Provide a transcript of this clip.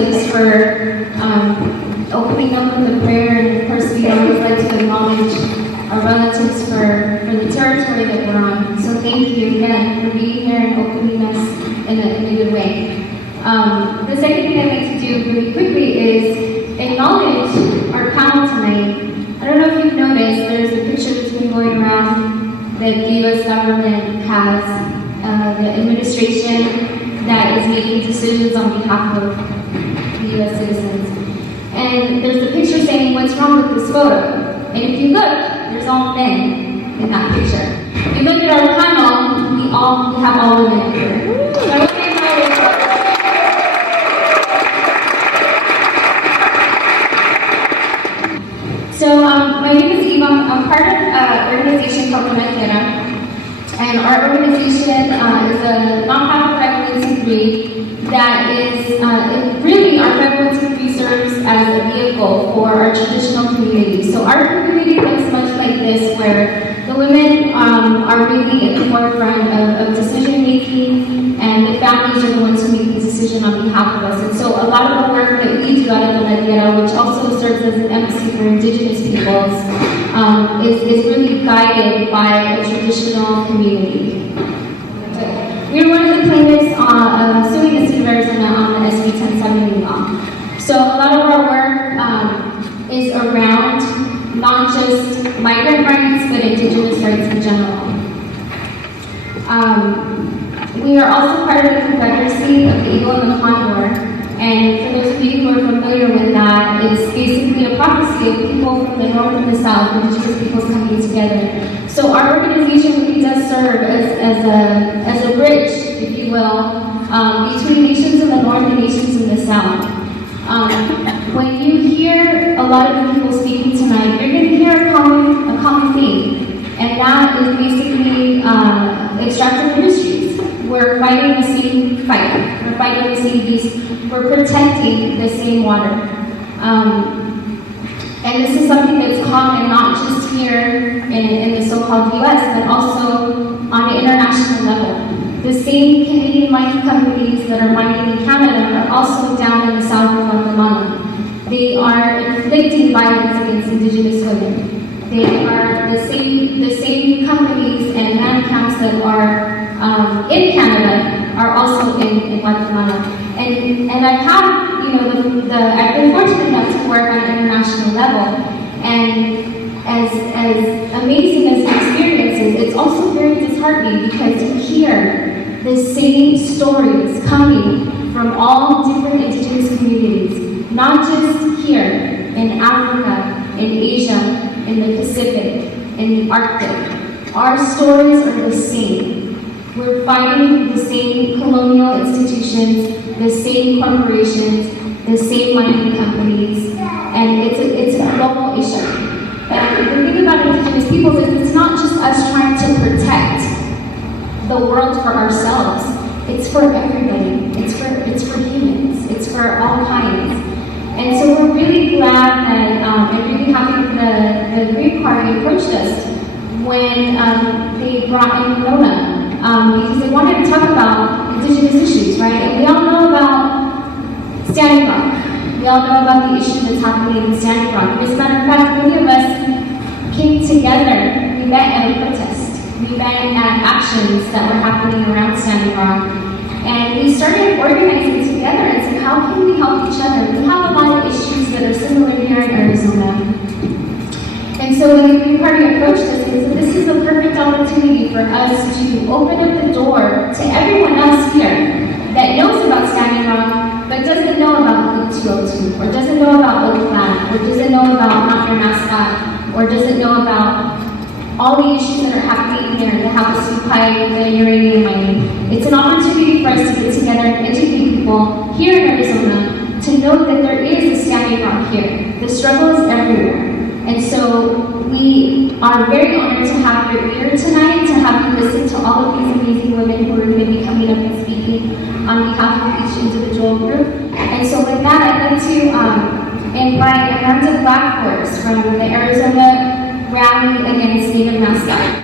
relatives for opening up with a prayer. And of course, we always like to acknowledge our relatives for the territory that we're on. So thank you again for being here and opening us in a good way. The second thing I'd like to do really quickly is acknowledge our panel tonight. I don't know if you've noticed, there's a picture that's been going around that the U.S. government has, the administration that is making decisions on behalf of the U.S. citizens. And there's a picture saying, what's wrong with this photo? And if you look, there's all men in that picture. If you look at our panel, we have all women up here. So I want to invite you. So my name is Evie. I'm part of an organization called Tonatierra. And our organization is a nonprofit 501c3 that is, really our 501c3 serves as a vehicle for our traditional community. So our community looks much like this, where the women are really at the forefront of decision making, and the families are the ones who make the decision on behalf of us. And so a lot of the work that we do out of Tonatierra, which also serves as an embassy for Indigenous peoples, is really guided by a traditional community. We're one of the plaintiffs suing the state of Arizona on the SB 1070 law. So a lot of our work is around not just migrant rights, but Indigenous rights in general. We are also part of the Confederacy of the Eagle and the Condor. And for those of you who are familiar with that, it's basically a prophecy of people from the north and the south, Indigenous peoples coming together. So our organization really does serve as a bridge, if you will, between nations in the north and nations in the south. When you hear a lot of the people speaking tonight, you're going to hear a common theme, and that is basically extractive industries. We're fighting the same fight. We're fighting the same beast. We're protecting the same water. And this is something that's common not just here in the so-called US, but also on an international level. The same Canadian mining companies that are mining in Canada are also down in the south of Guatemala. They are inflicting violence against Indigenous women. They are the same companies and land camps that are in Canada are also in Guatemala. And I've had, I've been fortunate enough to work on an international level. And as amazing as the experience is, it's also very disheartening because you hear the same stories coming from all different Indigenous communities, not just here in Africa, in Asia, in the Pacific, in the Arctic. Our stories are the same. We're fighting the same colonial institutions, the same corporations, the same mining companies, and it's a global issue. And the thing about Indigenous peoples is it's not just us trying to protect the world for ourselves. It's for everybody. It's for humans. It's for all kinds. And so we're really glad that and really happy that the Green Party approached us when they brought in Winona. Because they wanted to talk about Indigenous issues, right? And we all know about Standing Rock. We all know about the issue that's happening in Standing Rock. As a matter of fact, many of us came together. We met at a protest. We met at actions that were happening around Standing Rock. And we started organizing together and said, how can we help each other? We have a lot of issues that are similar here in Arizona. And so when the Green Party approached us, they said, this is a perfect opportunity for us to open up the door to everyone else here that knows about Standing Rock, but doesn't know about Loop 202, or doesn't know about Oak Flat, or doesn't know about Not Your Mascot, or doesn't know about all the issues that are happening here, the Havasu pipe, the uranium mining. It's an opportunity for us to get together and educate people here in Arizona to know that there is a Standing Rock here. The struggle is everywhere. And so we are very honored to have your ear tonight, to have you listen to all of these amazing women who are going to be coming up and speaking on behalf of each individual group. And so with that, I'd like to invite Amanda Blackforce from the Arizona Rally Against Native Mascot.